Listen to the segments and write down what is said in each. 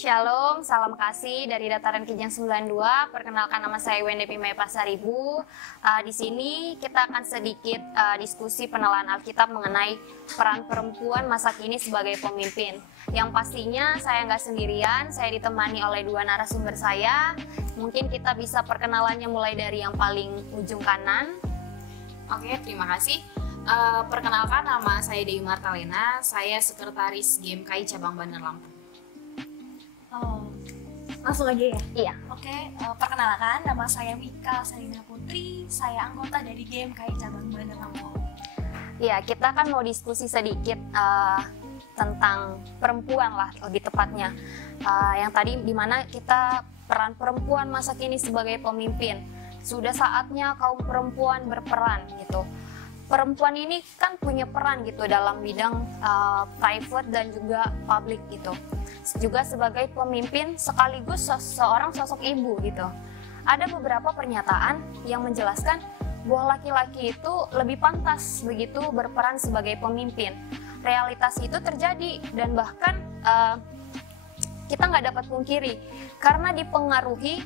Shalom, salam kasih dari Dataran Kijang 92. Perkenalkan, nama saya Wendy Maya Pasaribu. Di sini kita akan sedikit diskusi penelaan Alkitab mengenai peran perempuan masa kini sebagai pemimpin. Yang pastinya saya nggak sendirian, saya ditemani oleh dua narasumber saya. Mungkin kita bisa perkenalannya mulai dari yang paling ujung kanan. Oke, terima kasih. Perkenalkan, nama saya Dewi Martalena. Saya sekretaris GMKI Cabang Bandar Lampung. Langsung aja ya? Iya. Oke, perkenalkan, nama saya Mika Salina Putri. Saya anggota dari GMKI Cabang Bandar Lampung. Iya, kita kan mau diskusi sedikit tentang perempuan lah, lebih tepatnya. Yang tadi dimana kita peran perempuan masa kini sebagai pemimpin. Sudah saatnya kaum perempuan berperan gitu. Perempuan ini kan punya peran gitu dalam bidang private dan juga public gitu. Juga sebagai pemimpin sekaligus seorang sosok ibu gitu. Ada beberapa pernyataan yang menjelaskan bahwa laki-laki itu lebih pantas begitu berperan sebagai pemimpin. Realitas itu terjadi dan bahkan kita nggak dapat pungkiri karena dipengaruhi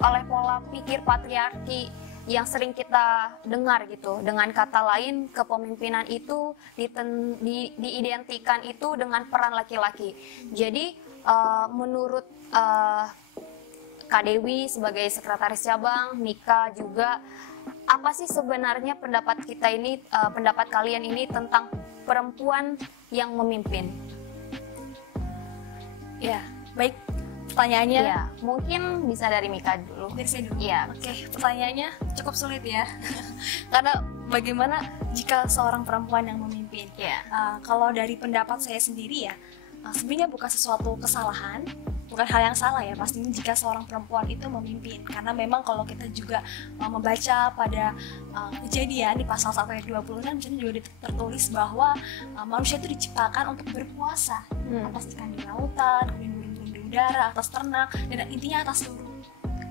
oleh pola pikir patriarki yang sering kita dengar gitu. Dengan kata lain, kepemimpinan itu diidentikan itu dengan peran laki-laki. Jadi menurut Kak Dewi sebagai sekretaris cabang, Mika juga, apa sih sebenarnya pendapat kita ini, pendapat kalian ini tentang perempuan yang memimpin? Ya, baik. Pertanyaannya, ya, mungkin bisa dari Mika dulu. Dari saya dulu? Iya. Oke, pertanyaannya cukup sulit ya. Karena bagaimana jika seorang perempuan yang memimpin? Iya. Kalau dari pendapat saya sendiri ya, sebenarnya bukan sesuatu kesalahan, bukan hal yang salah ya pastinya jika seorang perempuan itu memimpin. Karena memang kalau kita juga membaca pada kejadian di pasal 1 ayat 26 misalnya juga tertulis bahwa manusia itu diciptakan untuk berkuasa atas ikan di lautan, kemudian udara, atas ternak, dan intinya atas seluruh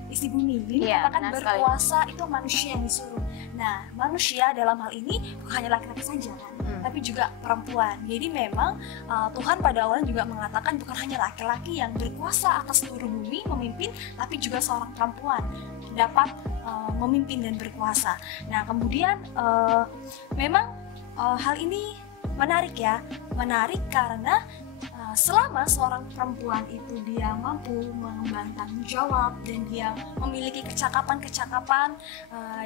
isi bumi. Jadi katakan berkuasa sekali. Itu manusia yang disuruh. Nah, manusia dalam hal ini bukan hanya laki-laki saja kan, tapi juga perempuan. Jadi memang Tuhan pada awalnya juga mengatakan bukan hanya laki-laki yang berkuasa atas seluruh bumi memimpin, tapi juga seorang perempuan dapat memimpin dan berkuasa. Nah, kemudian memang hal ini menarik ya, menarik karena selama seorang perempuan itu dia mampu mengemban tanggung jawab dan dia memiliki kecakapan-kecakapan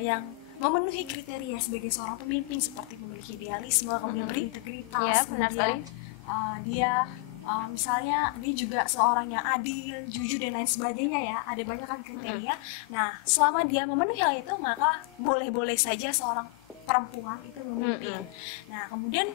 yang memenuhi kriteria sebagai seorang pemimpin seperti memiliki idealisme, kemudian berintegritas, kemudian dia misalnya dia juga seorang yang adil, jujur dan lain sebagainya ya, ada banyak kan kriteria. Nah, selama dia memenuhi hal itu maka boleh-boleh saja seorang perempuan itu memimpin. Nah, kemudian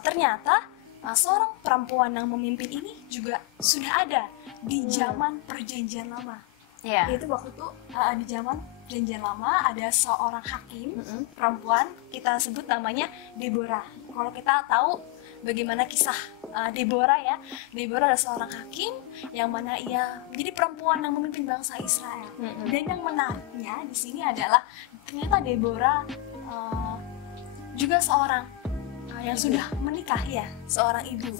ternyata seorang perempuan yang memimpin ini juga sudah ada di zaman Perjanjian Lama. Yaitu waktu itu di zaman Perjanjian Lama ada seorang hakim perempuan, kita sebut namanya Deborah. Kalau kita tahu bagaimana kisah Deborah ya, Deborah adalah seorang hakim yang mana ia menjadi perempuan yang memimpin bangsa Israel. Dan yang menariknya di sini adalah ternyata Deborah juga seorang yang sudah menikah ya, seorang ibu.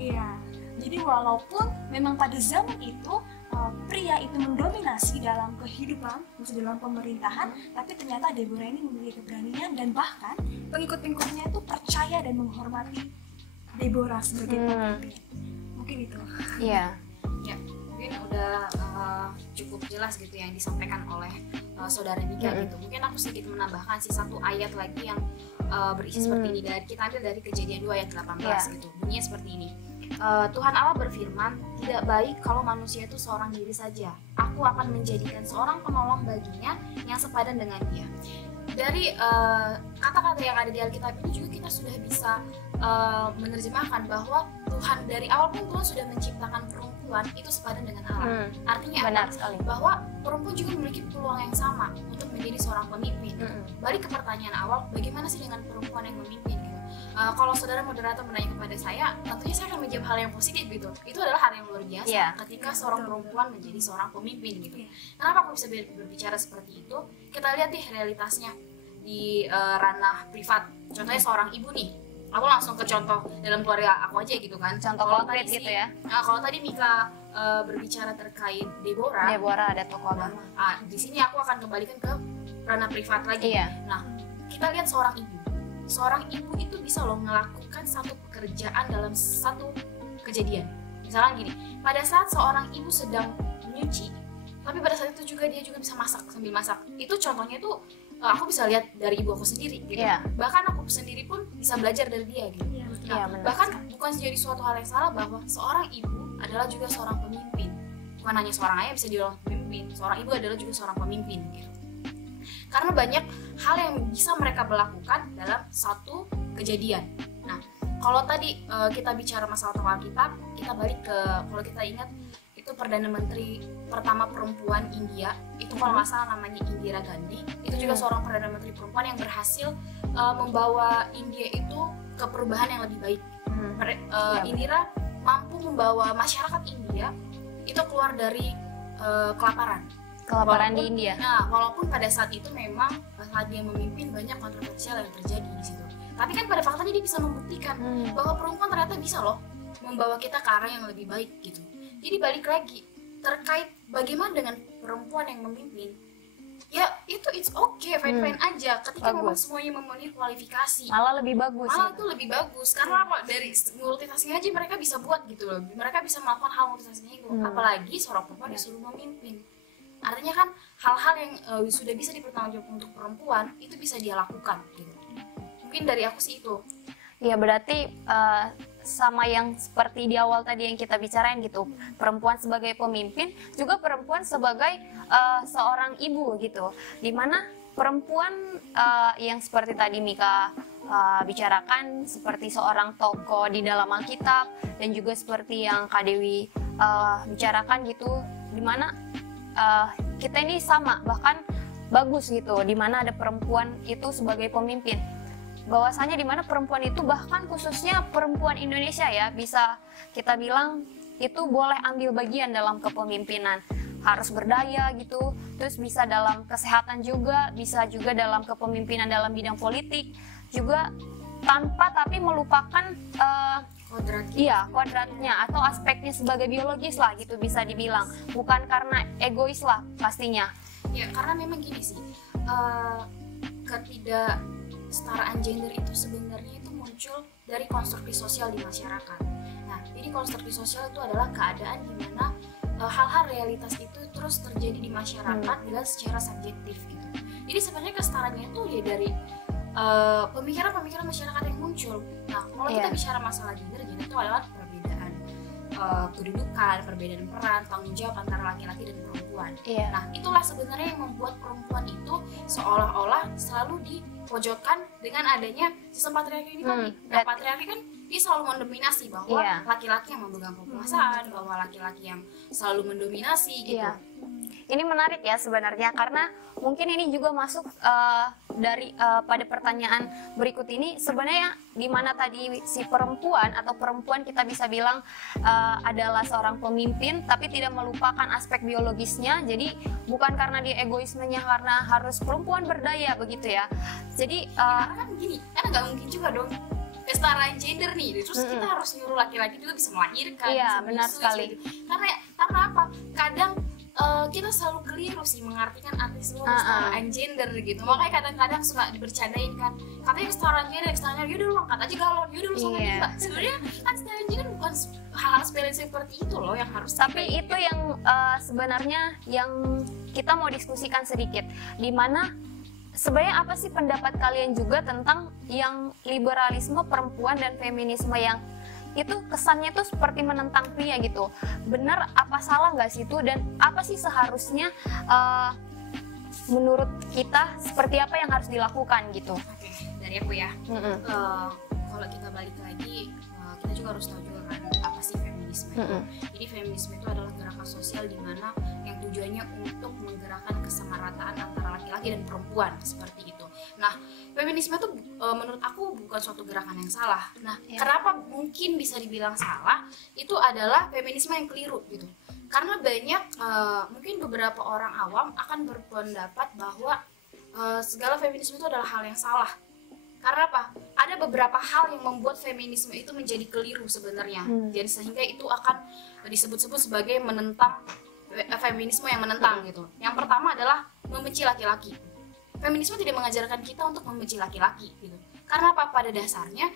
Iya. Jadi walaupun memang pada zaman itu pria itu mendominasi dalam kehidupan, maksudnya dalam pemerintahan, tapi ternyata Deborah ini memiliki keberanian dan bahkan pengikut-pengikutnya itu percaya dan menghormati Deborah sebagai pemimpin. Mungkin itu. Iya. Ya, mungkin udah cukup jelas gitu yang disampaikan oleh saudara Mika gitu. Mungkin aku sedikit menambahkan sih satu ayat lagi yang berisi seperti ini. Kita ambil dari Kejadian 2 ayat 18 gitu. Bunyinya seperti ini. Tuhan Allah berfirman, tidak baik kalau manusia itu seorang diri saja. Aku akan menjadikan seorang penolong baginya yang sepadan dengan dia. Dari kata-kata yang ada di Alkitab ini juga kita sudah bisa menerjemahkan bahwa Tuhan dari awal pun Tuhan sudah menciptakan perempuan itu sepadan dengan Allah. Artinya bahwa perempuan juga memiliki peluang yang sama untuk menjadi seorang pemimpin. Balik ke pertanyaan awal, bagaimana sih dengan perempuan yang memimpin gitu? Kalau saudara moderator menanya kepada saya, tentunya saya akan menjawab hal yang positif gitu. Itu adalah hal yang luar biasa ketika seorang perempuan menjadi seorang pemimpin gitu. Kenapa aku bisa berbicara seperti itu? Kita lihat deh realitasnya di ranah privat. Contohnya seorang ibu nih. aku langsung ke contoh dalam keluarga aku aja gitu kan. Contoh Kalau konkret tadi gitu ya. Nah, kalau tadi Mika berbicara terkait Deborah, Ada tokoh agama. di sini aku akan kembalikan ke ranah privat lagi. Iya. Nah, kita lihat seorang ibu. Seorang ibu itu bisa loh melakukan satu pekerjaan dalam satu kejadian. Misalnya gini, pada saat seorang ibu sedang menyuci, tapi pada saat itu juga dia juga bisa masak sambil masak. Itu contohnya tuh aku bisa lihat dari ibu aku sendiri gitu. Iya. Bahkan aku sendiri pun bisa belajar dari dia gitu. Iya, betul. Iya, benar. Bahkan bukan jadi suatu hal yang salah bahwa seorang ibu adalah juga seorang pemimpin. Bukan hanya seorang ayah bisa dibilang pemimpin, seorang ibu adalah juga seorang pemimpin gitu. Karena banyak hal yang bisa mereka lakukan dalam satu kejadian. Nah, kalau tadi kita bicara masalah tokoh Alkitab, kita balik ke, kalau kita ingat itu Perdana Menteri pertama perempuan India, itu kalau nggak salah namanya Indira Gandhi, itu juga seorang Perdana Menteri perempuan yang berhasil membawa India itu ke perubahan yang lebih baik. Indira mampu membawa masyarakat India itu keluar dari kelaparan Di India. Nah, walaupun pada saat itu memang saat dia memimpin banyak kontroversial yang terjadi di situ. Tapi kan pada faktanya dia bisa membuktikan bahwa perempuan ternyata bisa loh membawa kita ke arah yang lebih baik gitu. Jadi balik lagi terkait bagaimana dengan perempuan yang memimpin. Ya itu it's okay, fine aja ketika memang semuanya memenuhi kualifikasi. Malah lebih bagus. Malah itu lebih bagus karena apa, dari multitasking aja mereka bisa buat gitu loh. Mereka bisa melakukan hal multitasking itu. Apalagi seorang perempuan disuruh memimpin. Artinya kan hal-hal yang sudah bisa dipertanggungjawabkan untuk perempuan itu bisa dia lakukan gitu. Mungkin dari aku sih itu. Ya berarti sama yang seperti di awal tadi yang kita bicarain gitu, perempuan sebagai pemimpin, juga perempuan sebagai seorang ibu gitu, dimana perempuan yang seperti tadi Mika bicarakan seperti seorang tokoh di dalam Alkitab, dan juga seperti yang Kak Dewi bicarakan gitu, dimana kita ini sama, bahkan bagus gitu, dimana ada perempuan itu sebagai pemimpin. Bahwasanya di mana perempuan itu, bahkan khususnya perempuan Indonesia ya, bisa kita bilang itu boleh ambil bagian dalam kepemimpinan, harus berdaya gitu, terus bisa dalam kesehatan juga, bisa juga dalam kepemimpinan dalam bidang politik juga, tanpa tapi melupakan kodratnya atau aspeknya sebagai biologis lah gitu, bisa dibilang bukan karena egois lah pastinya. Ya karena memang gini sih, ketidaksetaraan gender itu sebenarnya itu muncul dari konstruksi sosial di masyarakat. Nah, jadi konstruksi sosial itu adalah keadaan di mana hal-hal realitas itu terus terjadi di masyarakat bila secara subjektif gitu. Jadi sebenarnya kesetaraannya itu ya dari pemikiran-pemikiran masyarakat yang muncul. Nah, kalau kita bicara masalah gender itu adalah perbedaan kedudukan, perbedaan peran, tanggung jawab antara laki-laki dan perempuan. Nah, itulah sebenarnya yang membuat perempuan itu seolah-olah selalu dipojokkan dengan adanya sistem patriarki ini tadi. Nah, patriarki kan dia selalu mendominasi bahwa laki-laki yang memegang kekuasaan, bahwa laki-laki yang selalu mendominasi gitu. Ini menarik ya sebenarnya, karena mungkin ini juga masuk dari pada pertanyaan berikut ini, sebenarnya di mana tadi si perempuan atau perempuan kita bisa bilang adalah seorang pemimpin tapi tidak melupakan aspek biologisnya. Jadi bukan karena dia egoismenya karena harus perempuan berdaya begitu ya. Jadi kan begini, kan nggak mungkin juga dong kesetaraan gender nih, terus kita harus nyuruh laki-laki juga bisa melahirkan, bisa benar sekali. Gitu. Karena apa? Kadang kita selalu keliru sih mengartikan arti semua kesetaraan gender gitu. Makanya kadang-kadang suka dibercandain kan, katanya kesetaraan gender, yaudah lu angkat aja galon, yaudah lu sama mbak. Sebenarnya kan kesetaraan gender bukan hal-hal sepele seperti itu loh yang harus. Tapi itu yang sebenarnya yang kita mau diskusikan sedikit, dimana sebenarnya apa sih pendapat kalian juga tentang yang liberalisme perempuan dan feminisme yang itu kesannya tuh seperti menentang pria gitu. Benar apa salah nggak sih itu, dan apa sih seharusnya menurut kita seperti apa yang harus dilakukan gitu? Oke, dari aku ya. Kalau kita balik lagi, kita juga harus tahu juga kan apa sih feminisme itu. Jadi feminisme itu adalah gerakan sosial di mana yang tujuannya untuk menggerakkan kesamarataan antara laki-laki dan perempuan seperti itu. Nah, feminisme itu menurut aku bukan suatu gerakan yang salah. Nah, kenapa mungkin bisa dibilang salah? Itu adalah feminisme yang keliru gitu. Karena banyak mungkin beberapa orang awam akan berpendapat bahwa segala feminisme itu adalah hal yang salah. Karena apa? Ada beberapa hal yang membuat feminisme itu menjadi keliru sebenarnya. Jadi sehingga itu akan disebut-sebut sebagai menentang feminisme yang menentang gitu. Yang pertama adalah membenci laki-laki. Feminisme tidak mengajarkan kita untuk membenci laki-laki gitu. Karena apa? Pada dasarnya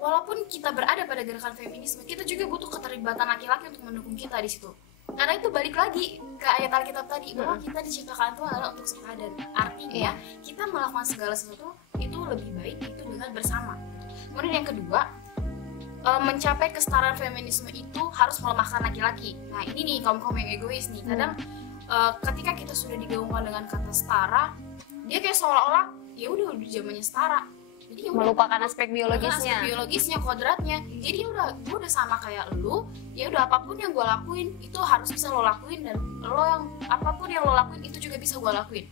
walaupun kita berada pada gerakan feminisme, kita juga butuh keterlibatan laki-laki untuk mendukung kita di situ. Karena itu balik lagi ke ayat Alkitab tadi bahwa kita diciptakan itu adalah untuk sepadan. Artinya kita melakukan segala sesuatu itu lebih baik itu dengan bersama. Kemudian yang kedua, mencapai kesetaraan feminisme itu harus melemahkan laki-laki. Nah ini nih kaum-kaum yang egois nih. Kadang ketika kita sudah digaungkan dengan kata setara, dia kayak seolah-olah ya udah zamannya setara. Jadi melupakan aspek biologisnya, kodratnya. Jadi gue udah sama kayak lu, ya udah apapun yang gue lakuin itu harus bisa lo lakuin, dan lo yang apapun yang lo lakuin itu juga bisa gue lakuin.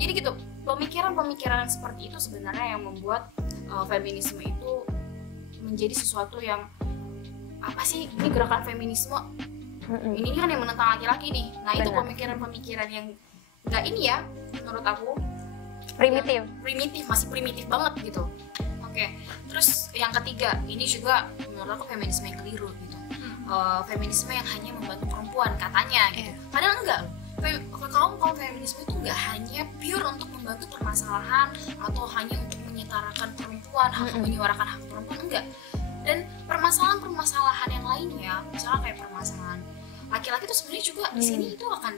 Jadi gitu, pemikiran-pemikiran yang seperti itu sebenarnya yang membuat feminisme itu menjadi sesuatu yang apa sih, ini gerakan feminisme ini kan yang menentang laki-laki nih. Nah itu pemikiran-pemikiran yang nggak ini ya, menurut aku masih primitif banget gitu. Oke, terus yang ketiga, ini juga menurut aku feminisme yang keliru gitu. Feminisme yang hanya membantu perempuan katanya gitu. Padahal enggak loh. Kaum feminisme itu enggak hanya pure untuk membantu permasalahan atau hanya untuk menyetarakan perempuan, atau menyuarakan hak perempuan, enggak. Dan permasalahan-permasalahan yang lainnya, misalnya kayak permasalahan laki-laki itu sebenarnya juga di sini itu akan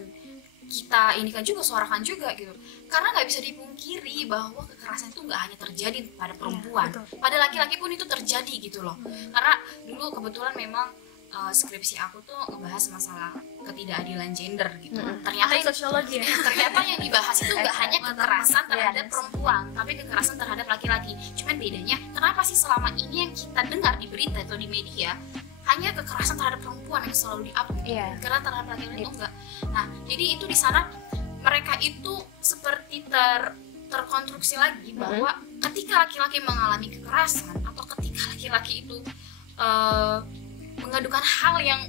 kita ini kan juga suarakan juga gitu, karena nggak bisa dipungkiri bahwa kekerasan itu nggak hanya terjadi pada perempuan, pada laki-laki pun itu terjadi gitu loh. Karena dulu kebetulan memang skripsi aku tuh ngebahas masalah ketidakadilan gender gitu. Ternyata sosiologi ya. Ternyata yang dibahas itu nggak hanya kekerasan terhadap perempuan, tapi kekerasan terhadap laki-laki. Cuman bedanya, kenapa sih selama ini yang kita dengar di berita atau di media hanya kekerasan terhadap perempuan yang selalu di-up, karena terhadap laki-laki itu enggak. Nah, jadi itu di sana mereka itu seperti terkonstruksi lagi bahwa ketika laki-laki mengalami kekerasan atau ketika laki-laki itu mengadukan hal yang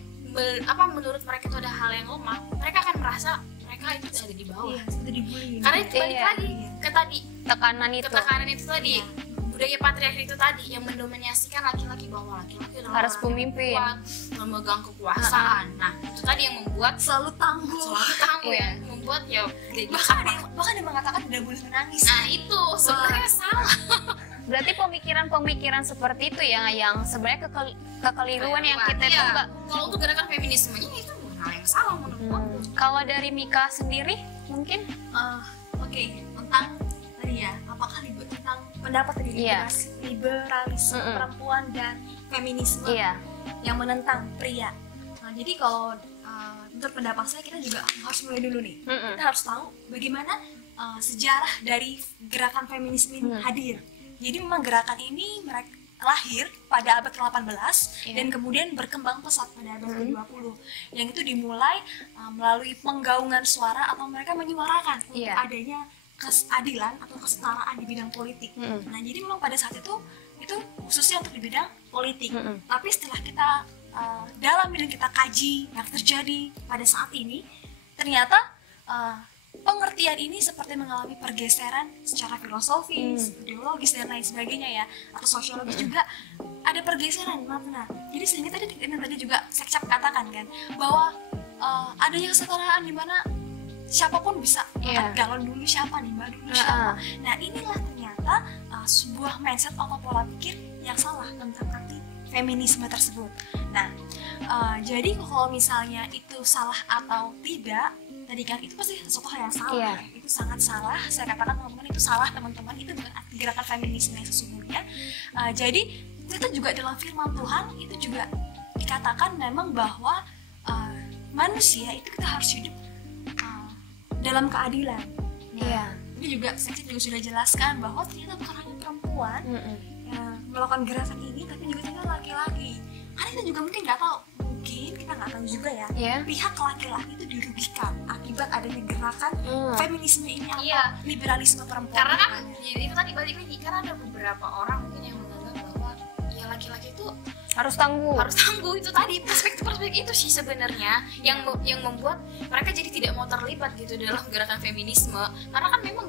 menurut mereka itu ada hal yang lemah, mereka akan merasa mereka itu ada di bawah, sudah dibully. Karena itu balik lagi ke tadi tekanan itu tadi. Budaya patriarki itu tadi yang mendominasikan laki-laki, bahwa laki-laki harus pemimpin, memegang kekuasaan. Nah itu tadi yang membuat selalu tangguh ya, membuat ya bahkan dia mengatakan tidak boleh menangis. Nah itu sebenarnya salah. Berarti pemikiran-pemikiran seperti itu ya yang sebenarnya kekeliruan yang kita itu enggak. Kalau untuk gerakan feminismenya itu hal yang salah menurut aku. Kalau dari Mika sendiri mungkin tentang tadi ya, apakah tentang pendapat tadi liberalisme perempuan dan feminisme yang menentang pria. Nah, jadi kalau menurut pendapat saya, kita juga harus mulai dulu nih. Kita harus tahu bagaimana sejarah dari gerakan feminisme ini hadir. Jadi memang gerakan ini lahir pada abad ke-18 dan kemudian berkembang pesat pada abad ke-20, yang itu dimulai melalui penggaungan suara atau mereka menyuarakan untuk adanya keadilan atau kesetaraan di bidang politik. Nah, jadi memang pada saat itu khususnya untuk di bidang politik. Tapi setelah kita dalami dan kita kaji yang terjadi pada saat ini, ternyata pengertian ini seperti mengalami pergeseran secara filosofis, ideologis dan lain sebagainya ya, atau sosiologis juga ada pergeseran makna. Jadi sehingga tadi juga Sekcap katakan kan bahwa adanya kesetaraan di mana siapapun bisa galon dulu siapa nih, mbak dulu siapa. Nah inilah ternyata sebuah mindset atau pola pikir yang salah tentang arti feminisme tersebut. Nah jadi kalau misalnya itu salah atau tidak, tadi kan itu pasti sesuatu hal yang salah. Itu sangat salah. Saya katakan teman-teman itu salah, teman-teman, itu bukan arti gerakan feminisme yang sesungguhnya. Jadi itu juga dalam firman Tuhan itu juga dikatakan memang bahwa manusia itu kita harus hidup dalam keadilan. Ini juga Sekcap juga sudah jelaskan bahwa ternyata bukan hanya perempuan yang melakukan gerakan ini, tapi juga ternyata laki-laki. Karena kita juga mungkin nggak tahu, kita nggak tahu juga ya, pihak laki-laki itu dirugikan akibat adanya gerakan feminisme ini atau liberalisme perempuan. Karena kan itu tadi balik lagi, karena ada beberapa orang mungkin yang menganggap bahwa ya laki-laki itu harus tangguh itu tadi perspektif itu sih sebenarnya yang membuat mereka jadi tidak mau terlibat gitu dalam gerakan feminisme, karena kan memang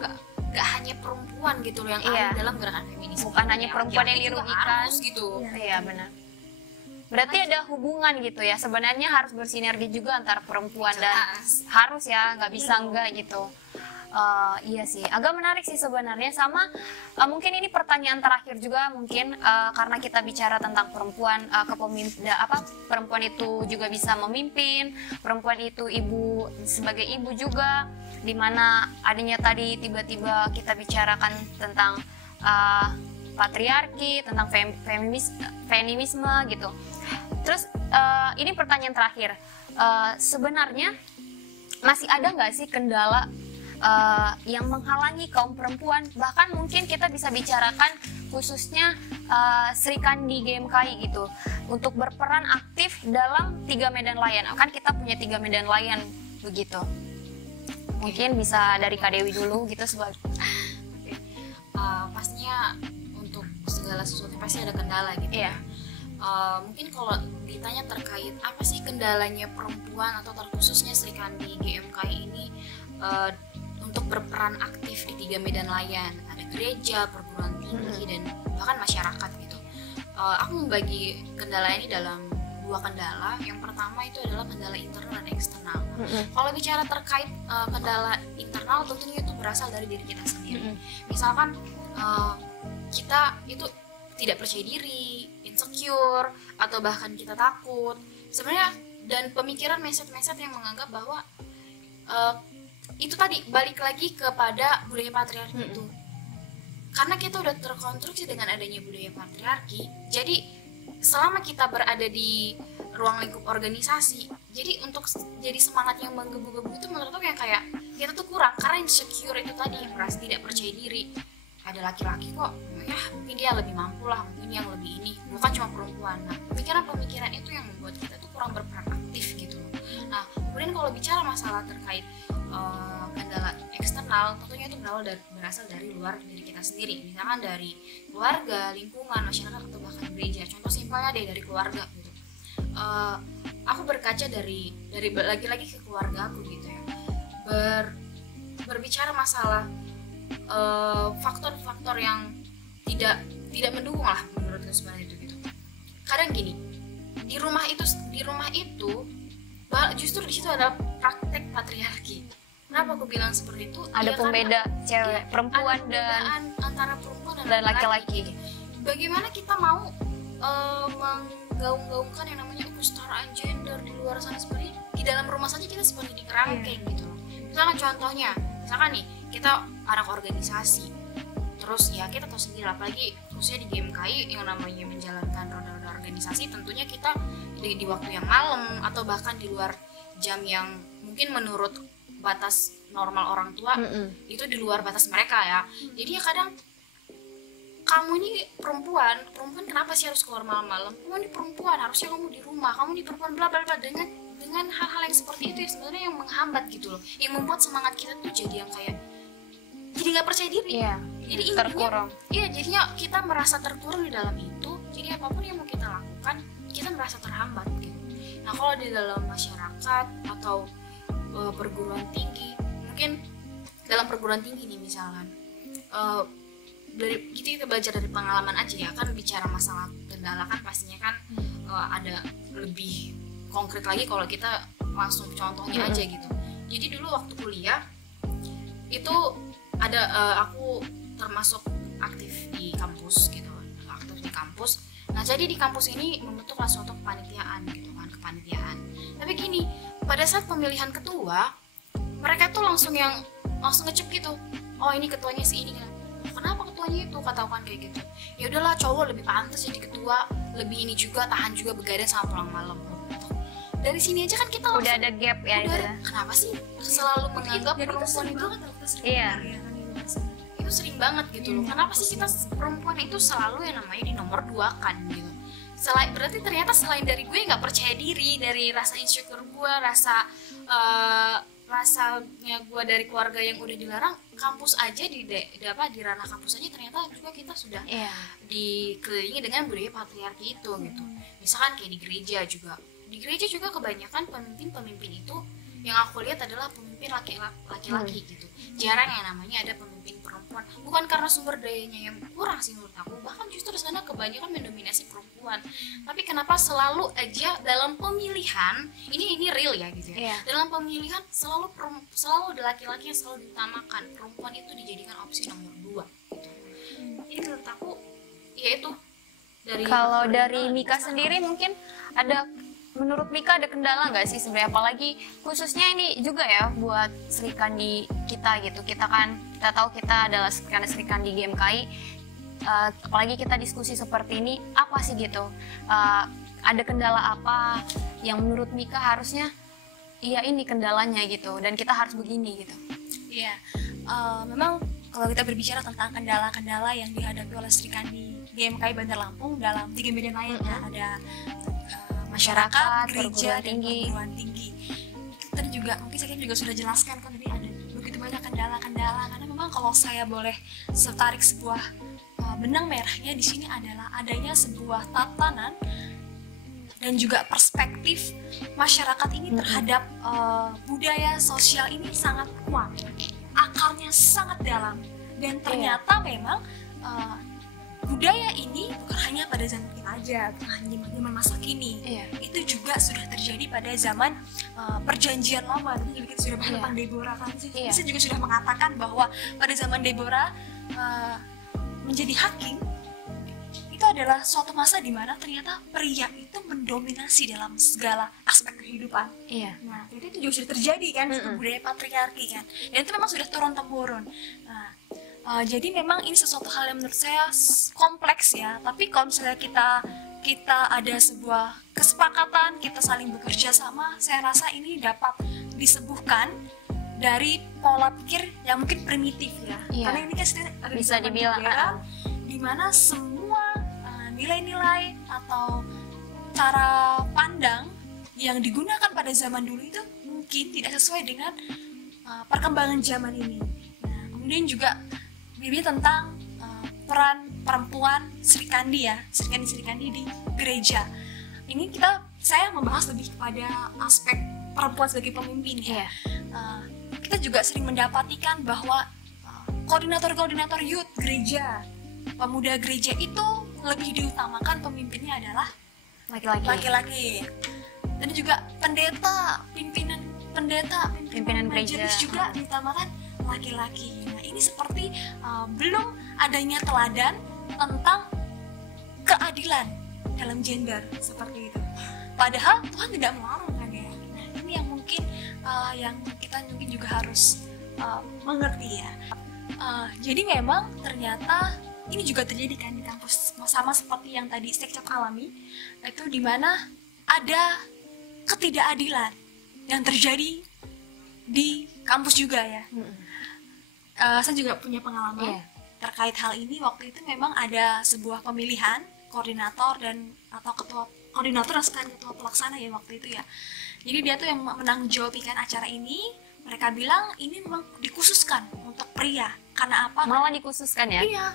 nggak hanya perempuan gitu loh yang ada dalam gerakan feminis, bukan hanya perempuan yang dirugikan gitu. Iya benar. Berarti ada hubungan gitu ya, sebenarnya harus bersinergi juga antara perempuan dan harus ya, nggak bisa enggak gitu. Iya sih, agak menarik sih sebenarnya. Sama mungkin ini pertanyaan terakhir juga mungkin karena kita bicara tentang perempuan perempuan itu juga bisa memimpin, perempuan itu ibu sebagai ibu juga, dimana adanya tadi tiba-tiba kita bicarakan tentang patriarki, tentang feminisme gitu. Terus ini pertanyaan terakhir, sebenarnya masih ada nggak sih kendala yang menghalangi kaum perempuan, bahkan mungkin kita bisa bicarakan khususnya Sri Kandi GMKI gitu, untuk berperan aktif dalam 3 medan layan. Kan kita punya 3 medan layan begitu. Mungkin bisa dari Kak Dewi dulu gitu sebagai. Pastinya untuk segala sesuatu pasti ada kendala gitu. Iya. Mungkin kalau ditanya terkait apa sih kendalanya perempuan atau terkhususnya Sri Kandi GMKI ini untuk berperan aktif di 3 medan layan, ada gereja, perguruan tinggi, dan bahkan masyarakat gitu. Aku membagi kendala ini dalam 2 kendala. Yang pertama itu adalah kendala internal dan eksternal. Kalau bicara terkait kendala internal, tentunya itu berasal dari diri kita sendiri. Misalkan kita itu tidak percaya diri, insecure, atau bahkan kita takut. Sebenarnya dan pemikiran mindset yang menganggap bahwa itu tadi balik lagi kepada budaya patriarki itu. Karena kita udah terkonstruksi dengan adanya budaya patriarki, jadi selama kita berada di ruang lingkup organisasi, jadi untuk jadi semangat yang menggebu-gebu itu menurut aku yang kayak kita tuh kurang, karena insecure itu tadi, merasa tidak percaya diri. Ada laki-laki kok, ya mungkin dia lebih mampu lah, mungkin yang lebih ini, bukan cuma perempuan. Nah, pemikiran-pemikiran itu yang membuat kita tuh kurang berperan aktif gitu. Nah, kemudian kalau bicara masalah terkait kendala eksternal, tentunya itu berasal dari luar diri kita sendiri, misalkan dari keluarga, lingkungan, masyarakat, atau bahkan gereja. Contoh simpelnya deh dari keluarga gitu. Aku berkaca dari lagi-lagi ke keluarga aku gitu ya, berbicara masalah faktor-faktor yang tidak mendukung lah menurutku seperti itu gitu. Kadang gini, di rumah itu justru di situ ada praktek patriarki. Kenapa aku bilang seperti itu? Ada pembeda cewek, perempuan dan antara perempuan dan laki-laki. Bagaimana kita mau menggaung-gaungkan yang namanya kesetaraan gender di luar sana, seperti di dalam rumah saja kita seperti dikerangkeng gitu. Misalkan contohnya, nih kita anak organisasi, terus ya kita tahu sendiri, apalagi khususnya di GMKI yang namanya menjalankan roda-roda organisasi, tentunya kita di waktu yang malam atau bahkan di luar jam yang mungkin menurut batas normal orang tua itu di luar batas mereka ya. Jadi ya kadang kamu ini perempuan kenapa sih harus keluar malam-malam? Kamu ini perempuan, harusnya kamu di rumah, kamu ini perempuan, bla bla bla, dengan hal-hal yang seperti itu ya sebenarnya yang menghambat gitu loh, yang membuat semangat kita tuh jadi yang kayak jadi nggak percaya diri. Jadi intinya jadinya kita merasa terkurung di dalam itu. Jadi apapun yang mau kita lakukan kita merasa terhambat gitu. Nah, kalau di dalam masyarakat atau perguruan tinggi, mungkin dalam perguruan tinggi nih misalkan kita belajar dari pengalaman aja ya, kan bicara masalah kendala kan pastinya kan ada lebih konkret lagi kalau kita langsung contohnya aja gitu. Jadi dulu waktu kuliah itu ada aku termasuk aktif di kampus gitu, Nah, jadi di kampus ini membentuklah suatu kepanitiaan gitu kan, Tapi gini, pada saat pemilihan ketua, mereka tuh langsung ngecep gitu. Oh, ini ketuanya si ini kan. Kenapa ketuanya itu? Katakan kayak gitu. Ya udahlah, cowok lebih pantas jadi ketua, lebih ini juga, tahan juga begadang sama pulang malam. Dari sini aja kan kita langsung udah ada gap ya itu. Kenapa sih selalu menganggap perempuan itu itu sering banget gitu loh. Kenapa sih kita perempuan itu selalu yang namanya di nomor 2 kan gitu. Berarti ternyata selain dari gue nggak percaya diri, dari rasa insecure gue, rasanya gue dari keluarga yang udah dilarang, kampus aja di ranah kampus aja ternyata juga kita sudah dikelilingi dengan budaya patriarki itu gitu. Misalkan kayak di gereja juga kebanyakan pemimpin itu yang aku lihat adalah pemimpin laki-laki gitu. Jarang yang namanya ada pemimpin perempuan perempuan, bukan karena sumber dayanya yang kurang sih menurut aku, bahkan justru di sana kebanyakan mendominasi perempuan. Tapi kenapa selalu aja dalam pemilihan ini real ya gitu ya, dalam pemilihan selalu ada laki-laki yang selalu diutamakan, perempuan itu dijadikan opsi nomor 2 gitu. Jadi menurut aku ya itu Kalau dari Mika sendiri mungkin menurut Mika ada kendala nggak sih sebenarnya, apalagi khususnya ini juga ya buat Sri Kandi kita gitu. Kita tahu kita adalah Sri Kandi GMKI, apalagi kita diskusi seperti ini, apa sih gitu, ada kendala apa yang menurut Mika harusnya ini kendalanya gitu, dan kita harus begini gitu. Iya, memang kalau kita berbicara tentang kendala-kendala yang dihadapi oleh Sri Kandi GMKI Bandar Lampung dalam 3 bidang lainnya, ada masyarakat, gereja, dan perguruan tinggi. Tadi juga mungkin saya juga sudah jelaskan kan, tadi ada begitu banyak kendala-kendala, karena memang kalau saya boleh tarik sebuah benang merahnya di sini adalah adanya sebuah tatanan dan juga perspektif masyarakat ini terhadap budaya sosial ini sangat kuat, akarnya sangat dalam, dan ternyata memang budaya ini bukan hanya pada zaman kita aja, bukan hanya zaman masa kini, itu juga sudah terjadi pada zaman perjanjian lama. Tadi juga kita sudah bahas tentang Deborah kan, saya juga sudah mengatakan bahwa pada zaman Deborah menjadi hakim itu adalah suatu masa di mana ternyata pria itu mendominasi dalam segala aspek kehidupan. Nah, jadi itu juga sudah terjadi kan, budaya patriarki kan, dan itu memang sudah turun temurun. Nah, jadi memang ini sesuatu hal yang menurut saya kompleks ya, tapi kalau misalnya kita ada sebuah kesepakatan, kita saling bekerja sama, saya rasa ini dapat disembuhkan dari pola pikir yang mungkin primitif ya. Karena ini kan ada bisa dibilang di mana semua nilai-nilai atau cara pandang yang digunakan pada zaman dulu itu mungkin tidak sesuai dengan perkembangan zaman ini. Nah, kemudian juga bicara tentang peran perempuan Sri Kandi ya, Sri Kandi di gereja. Ini saya membahas lebih kepada aspek perempuan sebagai pemimpin ya. Kita juga sering mendapatikan bahwa koordinator youth gereja, pemuda gereja itu lebih diutamakan pemimpinnya adalah laki-laki. Dan juga pimpinan gereja juga diutamakan laki-laki. Nah, ini seperti belum adanya teladan tentang keadilan dalam gender seperti itu. Padahal Tuhan tidak melarang kan ya. Nah, ini yang mungkin yang kita mungkin juga harus mengerti ya. Jadi memang ternyata ini juga terjadi kan di kampus, sama seperti yang tadi Sekcap alami, itu di mana ada ketidakadilan yang terjadi di kampus juga ya. Saya juga punya pengalaman terkait hal ini. Waktu itu memang ada sebuah pemilihan koordinator atau ketua koordinator dan sekalian ketua pelaksana ya waktu itu ya. Jadi dia tuh yang menanggapikan acara ini. Mereka bilang ini memang dikhususkan untuk pria. Karena apa? Malah dikhususkan ya? Iya,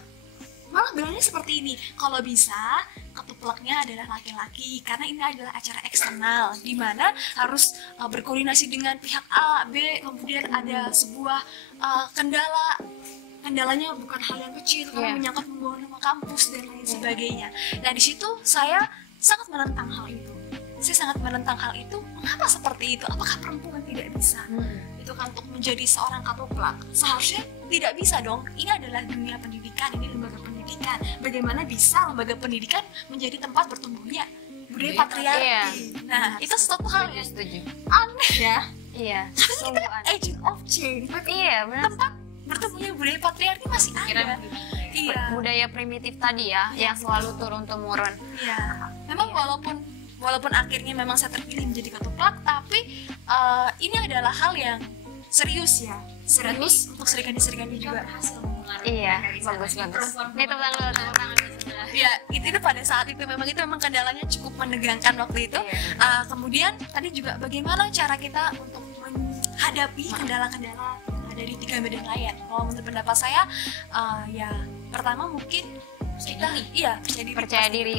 malah bilangnya seperti ini, kalau bisa ketuplaknya adalah laki-laki, karena ini adalah acara eksternal di mana harus berkoordinasi dengan pihak A, B, kemudian ada sebuah kendalanya bukan hal yang kecil, karena menyangkut membawa nama kampus dan lain sebagainya. Nah, di situ saya sangat menentang hal itu. Mengapa seperti itu? Apakah perempuan tidak bisa? Itu kan untuk menjadi seorang katuplak. Seharusnya tidak bisa dong. Ini adalah dunia pendidikan, ini lembaga pendidikan. Bagaimana bisa lembaga pendidikan menjadi tempat bertumbuhnya budaya patriarki? Nah, itu suatu hal yang aneh ya. Iya. Tapi kita agent of change. Benar. Tempat bertumbuhnya budaya patriarki masih ada. Budaya primitif tadi ya, yang selalu turun temurun. Iya. Memang walaupun akhirnya memang saya terpilih menjadi ketuplak, tapi ini adalah hal yang serius ya, untuk Sri Kandi juga berhasil mengaruhi. Iya, bagus. Ini tepuk tangan. Ya, itu pada saat itu memang kendalanya cukup menegangkan waktu itu. Kemudian tadi juga bagaimana cara kita untuk menghadapi kendala-kendala dari 3 bidang lain. Kalau menurut pendapat saya, ya pertama mungkin kita Percaya diri.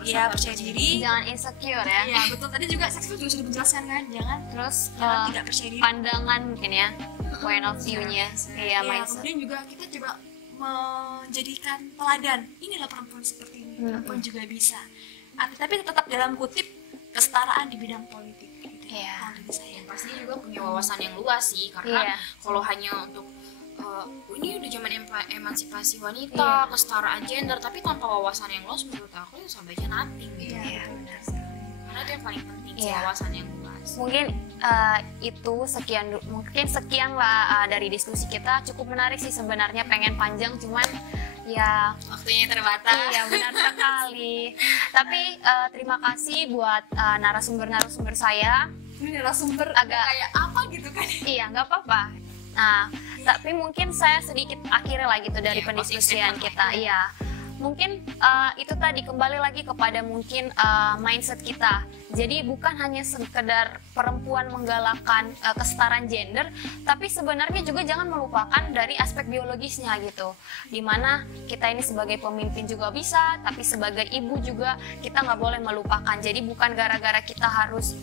Iya, percaya diri. Jangan insecure ya. Iya, betul. Tadi juga Sexful juga sudah menjelaskan kan, jangan Terus tidak percaya diri. pandangan mungkin ya, point of view-nya. Iya, mindset. Kemudian juga kita coba menjadikan teladan. Inilah perempuan seperti ini, perempuan juga bisa. Tapi tetap dalam kutip kesetaraan di bidang politik. Gitu. Iya. Saya. Pastinya juga punya wawasan yang luas sih, karena Iya. kalau hanya untuk ini udah zaman emansipasi wanita, kesetaraan gender, tapi tanpa wawasan yang luas menurut aku ya sampai aja nothing gitu. Iya, benar sekali. Karena itu yang paling penting sih, Iya. wawasan yang luas. Mungkin itu sekian lah dari diskusi kita. Cukup menarik sih sebenarnya, pengen panjang cuman ya Waktunya yang terbatas. iya benar sekali. Tapi terima kasih buat narasumber saya. Ini narasumber Agak- kayak apa gitu kan? Iya, nggak apa-apa. Nah, tapi mungkin saya sedikit akhirnya lah gitu dari Iya, pendiskusian closing kita. Iya, mungkin itu tadi kembali lagi kepada mungkin mindset kita. Jadi bukan hanya sekedar perempuan menggalakkan kesetaraan gender, tapi sebenarnya juga jangan melupakan dari aspek biologisnya gitu. Dimana kita ini sebagai pemimpin juga bisa, tapi sebagai ibu juga kita nggak boleh melupakan. Jadi bukan gara-gara kita harus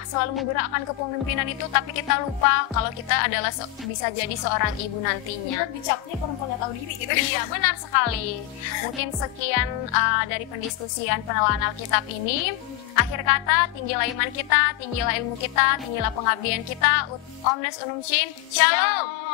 selalu menggerakkan kepemimpinan itu, tapi kita lupa kalau kita adalah bisa jadi seorang ibu nantinya. Kita dicapnya perempuan nggak tahu diri gitu. Iya, benar sekali. Mungkin sekian dari pendiskusian penelaan Alkitab ini. Akhir kata, tinggilah iman kita, tinggilah ilmu kita, tinggilah pengabdian kita. Omnes Unum Shin. Shalom.